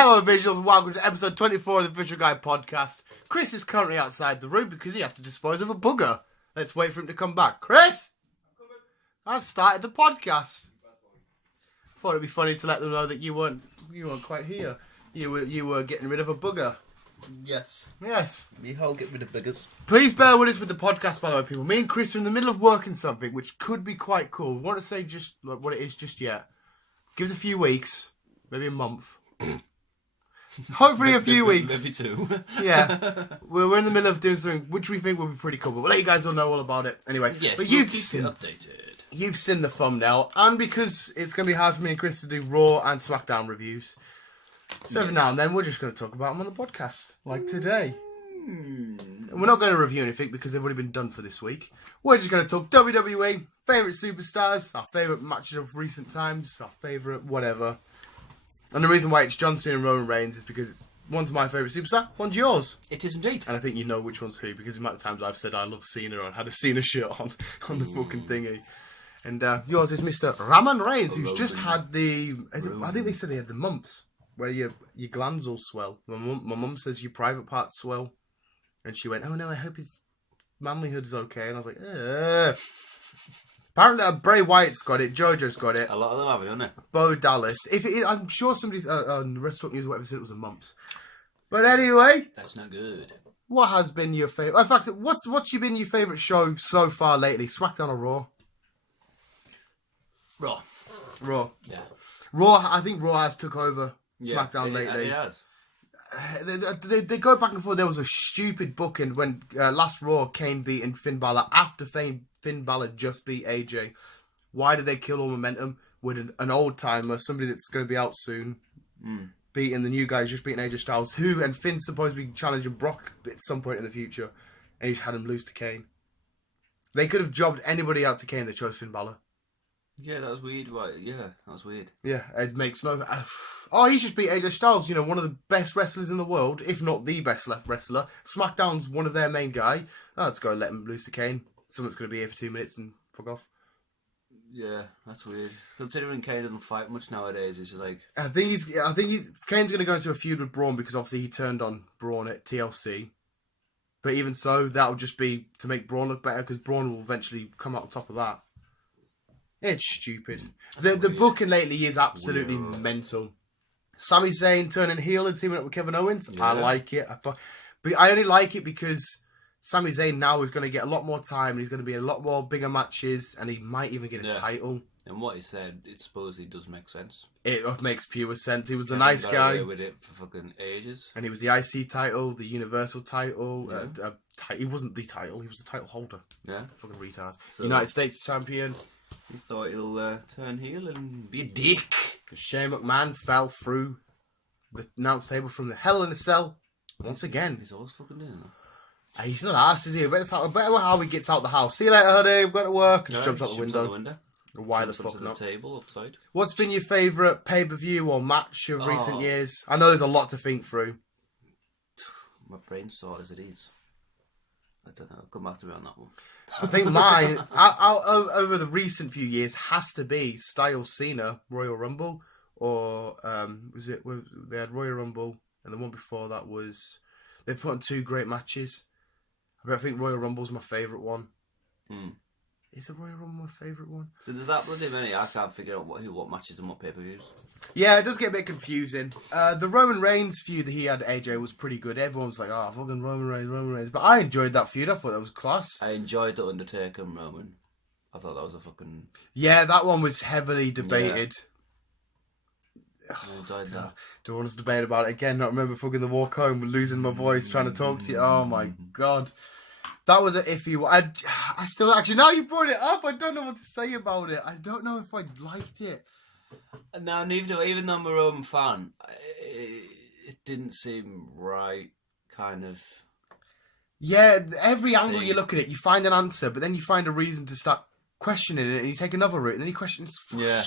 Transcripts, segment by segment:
Hello visuals, welcome to episode 24 of the Visual Guy podcast. Chris is currently outside the room because he had to dispose of a bugger. Let's wait for him to come back. Chris! I've started the podcast. Thought it'd be funny to let them know that you weren't quite here. You were getting rid of a bugger. Yes. Me I'll get rid of buggers. Please bear with us with the podcast, by the way, people. Me and Chris are in the middle of working something which could be quite cool. We want to say just like what it is just yet. Give us a few weeks, maybe a month. Hopefully a few weeks. Maybe two. Yeah. We're in the middle of doing something which we think will be pretty cool, but we'll let you guys all know all about it. Anyway, Yes, but we'll keep you updated. You've seen the thumbnail, and because it's going to be hard for me and Chris to do Raw and SmackDown reviews, so every now and then we're just going to talk about them on the podcast, like today. And we're not going to review anything because they've already been done for this week. We're just going to talk WWE, favourite superstars, our favourite matches of recent times, our favourite whatever. And the reason why it's John Cena and Roman Reigns is because one's my favourite superstar, one's yours. It is indeed. And I think you know which one's who because the amount of times I've said I love Cena or had a Cena shirt on the fucking thingy. And yours is Mr. Roman Reigns, who's just had the... I think they said he had the mumps, where your glands all swell. My mum says your private parts swell. And she went, oh no, I hope his manlyhood is okay. And I was like, ugh. Apparently Bray Wyatt's got it, JoJo's got it. A lot of them have it, haven't they? Bo Dallas. If it is, I'm sure somebody's on Red Talk News or whatever said it was the mumps. But anyway... That's not good. What has been your favourite... In fact, what's been your favourite show so far lately? SmackDown or Raw? Raw. Yeah. Raw, I think Raw has took over SmackDown lately. It has. They go back and forth. There was a stupid booking when last Raw Kane beating Finn Balor after Finn Balor just beat AJ. Why did they kill all momentum with an old timer, somebody that's going to be out soon, beating the new guy who's just beating AJ Styles, who and Finn's supposed to be challenging Brock at some point in the future, and he's had him lose to Kane. They could have jobbed anybody out to Kane. They chose Finn Balor. Yeah, that was weird. Right? Yeah, that was weird. Yeah, it makes no... Oh, he just beat AJ Styles, one of the best wrestlers in the world, if not the best left wrestler. SmackDown's one of their main guy. Oh, let's go and let him lose to Kane. Someone's going to be here for 2 minutes and fuck off. Yeah, that's weird. Considering Kane doesn't fight much nowadays, it's just like... I think Kane's going to go into a feud with Braun because obviously he turned on Braun at TLC. But even so, that'll just be to make Braun look better because Braun will eventually come out on top of that. It's stupid. The booking lately is absolutely mental. Sami Zayn turning heel and teaming up with Kevin Owens. Yeah. I like it. But I only like it because Sami Zayn now is going to get a lot more time. And he's going to be in a lot more bigger matches. And he might even get a title. And what he said, it supposedly does make sense. It makes pure sense. He was the nice guy. Away with it for fucking ages. And he was the IC title, the Universal title. Yeah. He wasn't the title. He was the title holder. Yeah. Fucking retard. So, United States champion. He thought he'll turn heel and be a dick. Shane McMahon fell through the announce table from the Hell in a Cell once again. He's always fucking doing that. He's not ass, is he? I bet how he gets out the house. See you later, honey. I've got to work. Just jumps out the window. Why the fuck not? The table upside. What's been your favourite pay-per-view or match of recent years? I know there's a lot to think through. My brain's sore as it is. I don't know. I'll come back to me on that one. I think mine, over the recent few years, has to be Styles Cena Royal Rumble, or they had Royal Rumble, and the one before that was they put on two great matches. I think Royal Rumble's my favourite one. Is the Royal Rumble my favourite one? So there's that bloody many. I can't figure out what matches and what pay-per-views. Yeah, it does get a bit confusing. The Roman Reigns feud that he had AJ was pretty good. Everyone's like, oh, fucking Roman Reigns. But I enjoyed that feud. I thought that was class. I enjoyed the Undertaker and Roman. I thought that was a fucking... Yeah, that one was heavily debated. Yeah. I enjoyed that. Don't want us to debate about it again. Not remember fucking the walk home, losing my voice, trying to talk to you. Oh my God. That was an iffy one. I still actually, now you brought it up, I don't know what to say about it. I don't know if I liked it. No, neither do I. Even though I'm a Roman fan, it didn't seem right, kind of. Yeah, every angle you look at it, you find an answer, but then you find a reason to start questioning it, and you take another route, and then you question it. Yeah.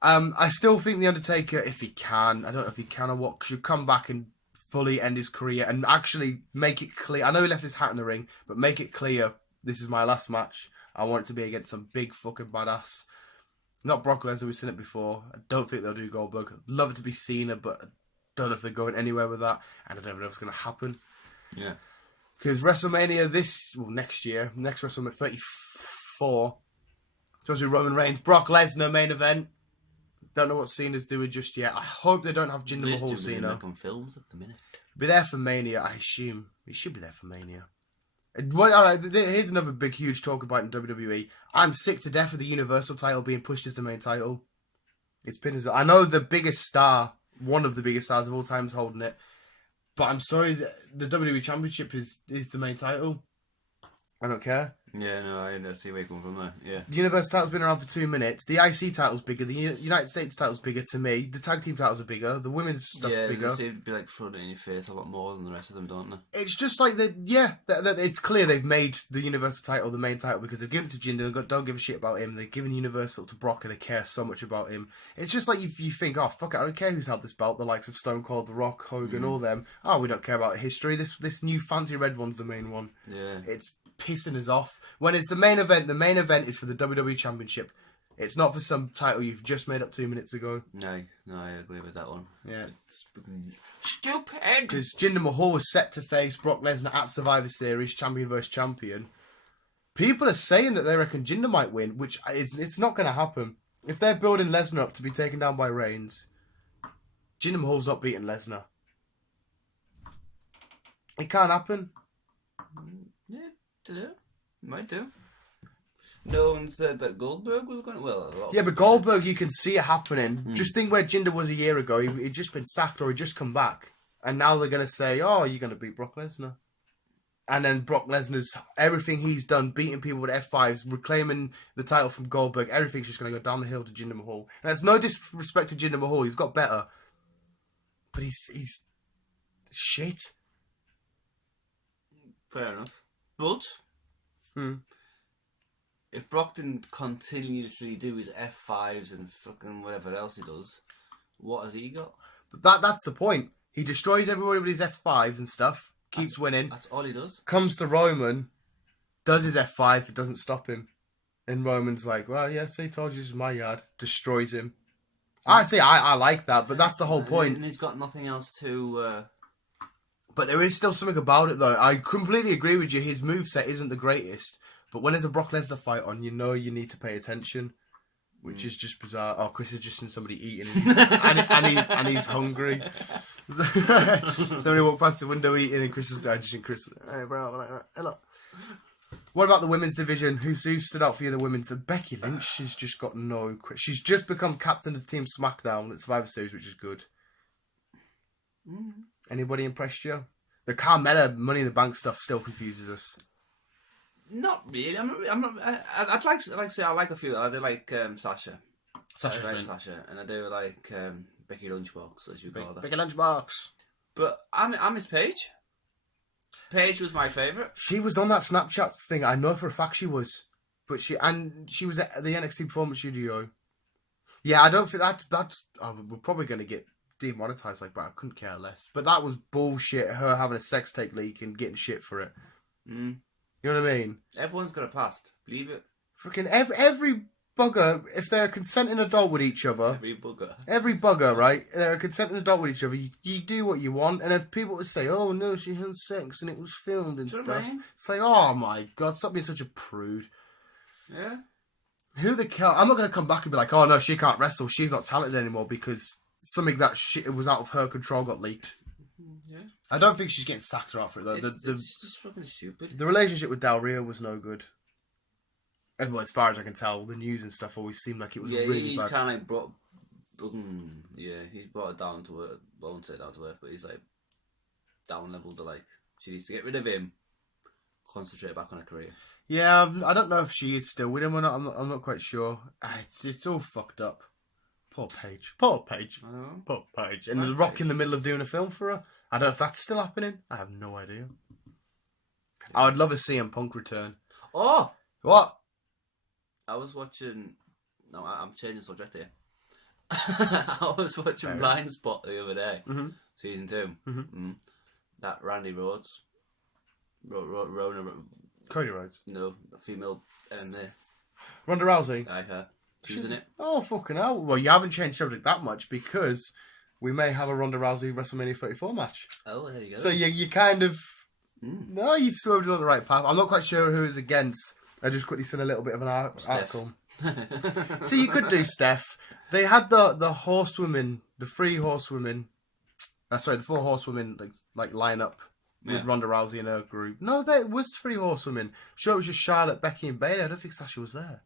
I still think The Undertaker, if he can, I don't know if he can or what, should come back and fully end his career and actually make it clear. I know he left his hat in the ring, but make it clear, this is my last match. I want it to be against some big fucking badass. Not Brock Lesnar, we've seen it before. I don't think they'll do Goldberg. I'd love it to be Cena, but don't know if they're going anywhere with that, and I don't know if it's going to happen. Yeah. Because WrestleMania next year, next WrestleMania 34, supposed to be Roman Reigns, Brock Lesnar main event. Don't know what Cena's doing just yet. I hope they don't have Jinder Mahal Cena. Making films at the minute. Be there for Mania, I assume. He should be there for Mania. Well, all right, here's another big, huge talk about in WWE. I'm sick to death of the Universal title being pushed as the main title. It's been as I know the biggest star, one of the biggest stars of all time, is holding it, but I'm sorry, the WWE Championship is the main title. I don't care. Yeah, no, I see where you're coming from there. Yeah. The Universal title's been around for 2 minutes. The IC title's bigger. The United States title's bigger to me. The tag team titles are bigger. The women's stuff's bigger. They seem to be like throwing it in your face a lot more than the rest of them, don't they? It's just like it's clear they've made the Universal title the main title because they've given it to Jinder and don't give a shit about him. They've given Universal to Brock and they care so much about him. It's just like if you think, oh fuck it, I don't care who's held this belt. The likes of Stone Cold, The Rock, Hogan, all them. Oh, we don't care about history. This new fancy red one's the main one. Yeah. It's pissing us off. When it's the main event is for the WWE Championship. It's not for some title you've just made up 2 minutes ago. No, I agree with that one. Yeah. It's stupid. Because Jinder Mahal was set to face Brock Lesnar at Survivor Series, champion versus champion. People are saying that they reckon Jinder might win, which it's not going to happen. If they're building Lesnar up to be taken down by Reigns, Jinder Mahal's not beating Lesnar. It can't happen. Yeah, to do. Might do. No one said that Goldberg was going to... Well, yeah, but Goldberg, you can see it happening. Just think where Jinder was a year ago. He'd just been sacked or he'd just come back. And now they're going to say, oh, you're going to beat Brock Lesnar. And then Brock Lesnar's... Everything he's done, beating people with F5s, reclaiming the title from Goldberg, everything's just going to go down the hill to Jinder Mahal. And that's no disrespect to Jinder Mahal. He's got better. But he's shit. Fair enough. But... if Brock didn't continuously do his F5s and fucking whatever else he does, what has he got? But that's the point. He destroys everybody with his F5s and stuff, keeps winning. That's all he does. Comes to Roman, does his F5, it doesn't stop him. And Roman's like, well, yes, he told you this is my yard. Destroys him. I like that, but that's the whole point. And he's got nothing else to... But there is still something about it, though. I completely agree with you. His moveset isn't the greatest. But when there's a Brock Lesnar fight on, you know you need to pay attention. Which is just bizarre. Oh, Chris has just seen somebody eating. And he's hungry. Somebody walked past the window eating and Chris is just Chris, hey, bro, hello. What about the women's division? Who stood out for you, the women's? So Becky Lynch, she's just got no... She's just become captain of Team SmackDown at Survivor Series, which is good. Anybody impressed you? The Carmella Money in the Bank stuff still confuses us. Not really. I'm not. I'd like to say I like a few. I do like Sasha. Sasha. I like Sasha, and I do like Becky Lunchbox, as you call her. Becky Lunchbox. But I miss Paige. Paige was my favourite. She was on that Snapchat thing. I know for a fact she was. But she was at the NXT Performance Studio. Yeah, I don't think that's we're probably going to get demonetized like that. I couldn't care less. But that was bullshit. Her having a sex tape leak and getting shit for it. You know what I mean? Everyone's got a past. Believe it. Freaking every bugger, if they're a consenting adult with each other. Every bugger, right? They're a consenting adult with each other. You do what you want. And if people would say, oh no, she had sex and it was filmed and stuff. It's like, oh my god, stop being such a prude. Yeah. Who the hell? I'm not going to come back and be like, oh no, she can't wrestle. She's not talented anymore because something that shit was out of her control got leaked. Yeah. I don't think she's getting sacked off it though. It's just fucking stupid. The relationship with Del Rio was no good. And well, as far as I can tell, the news and stuff always seemed like it was really he's bad. kind of like brought. He's brought it down to earth. Well, I won't say down to earth, but he's like down level to like she needs to get rid of him, concentrate back on her career. Yeah, I don't know if she is still with him or not. I'm not quite sure. It's all fucked up. Poor Paige. I know. Poor Paige. And The Rock in the middle of doing a film for her. I don't know if that's still happening. I have no idea. I would love to see CM Punk return. Oh! What? I was watching... No, I'm changing subject here. I was watching Blind Spot the other day. Season 2. That Randy Rhodes. Rona... Cody Rhodes. No, a female... Ronda Rousey. She was in it. Oh, fucking hell. Well, you haven't changed subject that much because we may have a Ronda Rousey WrestleMania 34 match. Oh, there you go. So you kind of... No, you've swerved on the right path. I'm not quite sure who it's against. I just quickly seen a little bit of an article. So you could do Steph. They had the horsewomen, the 3 horsewomen... the 4 horsewomen like line up with Ronda Rousey in her group. No, there was 3 horsewomen. I'm sure it was just Charlotte, Becky, and Bayley. I don't think Sasha was there.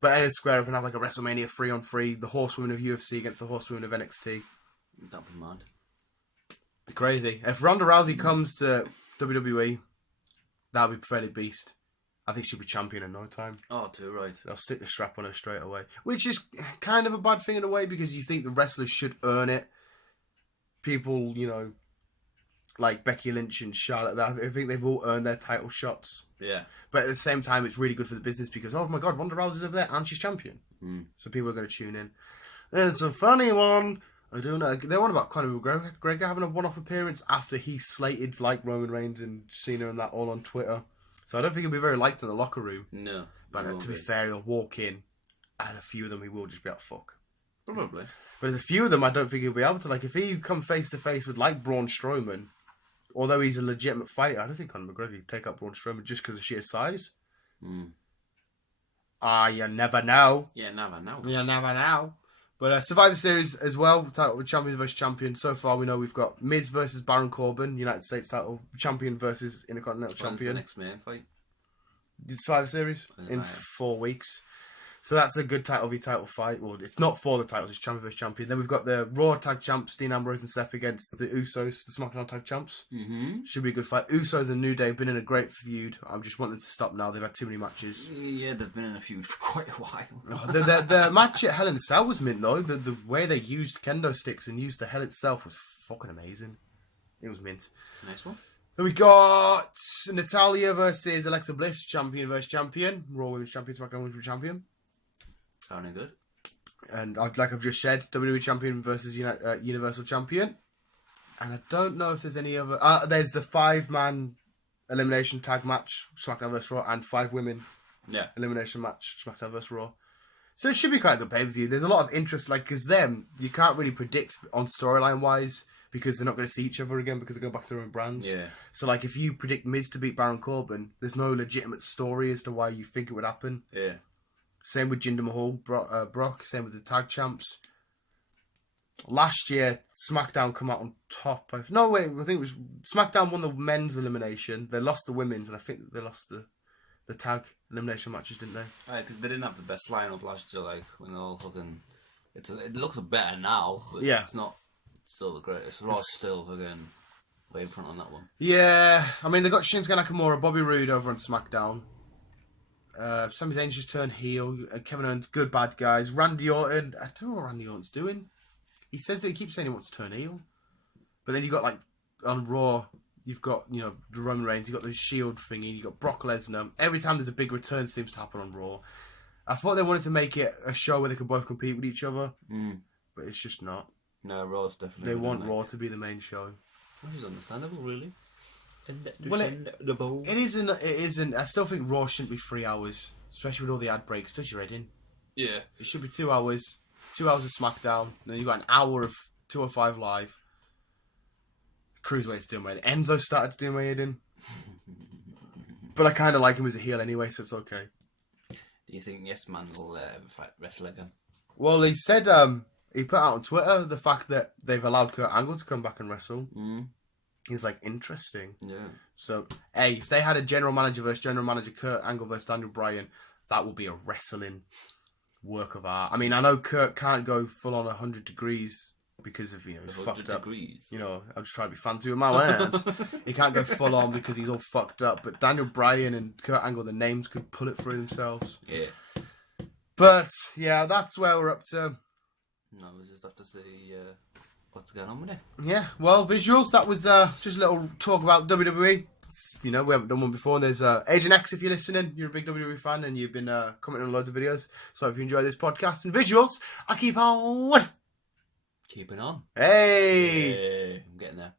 But I'd square up and have like a WrestleMania 3-on-3, the horsewomen of UFC against the horsewomen of NXT. Don't be mad. Crazy. If Ronda Rousey comes to WWE, that would be fairly beast. I think she'll be champion in no time. Oh, too right. They'll stick the strap on her straight away. Which is kind of a bad thing in a way, because you think the wrestlers should earn it. People, you know, like Becky Lynch and Charlotte, I think they've all earned their title shots. Yeah. But at the same time, it's really good for the business because, oh my God, Ronda Rousey's over there and she's champion. So people are going to tune in. It's a funny one. I don't know. They're on about Conor McGregor having a one-off appearance after he slated like Roman Reigns and Cena and that all on Twitter. So I don't think he'll be very liked in the locker room. No. But to be fair, he'll walk in and a few of them he will just be like, fuck. Probably. But there's a few of them I don't think he'll be able to. Like, if he come face-to-face with, like, Braun Strowman, although he's a legitimate fighter, I don't think Conor McGregor would take up Braun Strowman just because of sheer size. You never know. Yeah, never know. You never know. But Survivor Series as well, title with champion versus champion. So far, we know we've got Miz versus Baron Corbin, United States title, champion versus Intercontinental champion. When's the next main fight? Survivor Series in 4 weeks. So that's a good title v title fight. Well, it's not for the titles, it's champion versus champion. Then we've got the Raw tag champs, Dean Ambrose and Seth, against the Usos, the SmackDown tag champs. Should be a good fight. Usos and New Day have been in a great feud. I just want them to stop now. They've had too many matches. Yeah, they've been in a feud for quite a while. The match at Hell in a Cell was mint, though. The way they used kendo sticks and used the hell itself was fucking amazing. It was mint. Nice one. Then we got Natalya versus Alexa Bliss, champion versus champion. Raw Women's Champion, SmackDown Women's Champion. Sounding good. And like I've just said, WWE Champion versus Universal Champion. And I don't know if there's any other... there's the 5-man elimination tag match, SmackDown vs. Raw, and 5 women elimination match, SmackDown vs. Raw. So it should be quite a good pay-per-view. There's a lot of interest, like, because them, you can't really predict on storyline-wise, because they're not going to see each other again because they go back to their own brands. Yeah. So, like, if you predict Miz to beat Baron Corbin, there's no legitimate story as to why you think it would happen. Yeah. Same with Jinder Mahal, Brock. Same with the tag champs. Last year, SmackDown come out on top. I think it was SmackDown won the men's elimination. They lost the women's, and I think they lost the tag elimination matches, didn't they? Because they didn't have the best lineup last year. Like when they're all fucking, it looks better now, but it's not still the greatest. Raw's still fucking way in front on that one. Yeah, I mean they got Shinsuke Nakamura, Bobby Roode over on SmackDown. Sami Zayn's just turned heel. Kevin Owens, good bad guys. Randy Orton, I don't know what Randy Orton's doing. He keeps saying he wants to turn heel, but then you got like on Raw, you've got Roman Reigns, you got the Shield thingy, you got Brock Lesnar. Every time there's a big return, seems to happen on Raw. I thought they wanted to make it a show where they could both compete with each other, but it's just not. No, Raw's definitely. They want Raw to be the main show. Which is understandable, really. Well, it isn't. It isn't. I still think Raw shouldn't be 3 hours, especially with all the ad breaks. Does your head in? Yeah. It should be 2 hours. 2 hours of SmackDown. Then you've got an hour of 205 Live. Cruiserweight's doing my head. Enzo started doing my head in. But I kind of like him as a heel anyway, so it's okay. Do you think Yes Man will wrestle again? Well, he said he put out on Twitter the fact that they've allowed Kurt Angle to come back and wrestle. He's like, interesting. Yeah. So, hey, if they had a general manager versus general manager, Kurt Angle versus Daniel Bryan, that would be a wrestling work of art. I mean, I know Kurt can't go full on 100 degrees because of, he's fucked up. Degrees. I'm just trying to be fancy with my hands. He can't go full on because he's all fucked up. But Daniel Bryan and Kurt Angle, the names could pull it through themselves. Yeah. But, yeah, that's where we're up to. No, we just have to see what's going on with it. Yeah, well, visuals, that was just a little talk about WWE. We haven't done one before. And there's Agent X, if you're listening, you're a big WWE fan and you've been commenting on loads of videos. So if you enjoy this podcast and visuals, I keep on. Keeping on. Hey! Yeah, I'm getting there.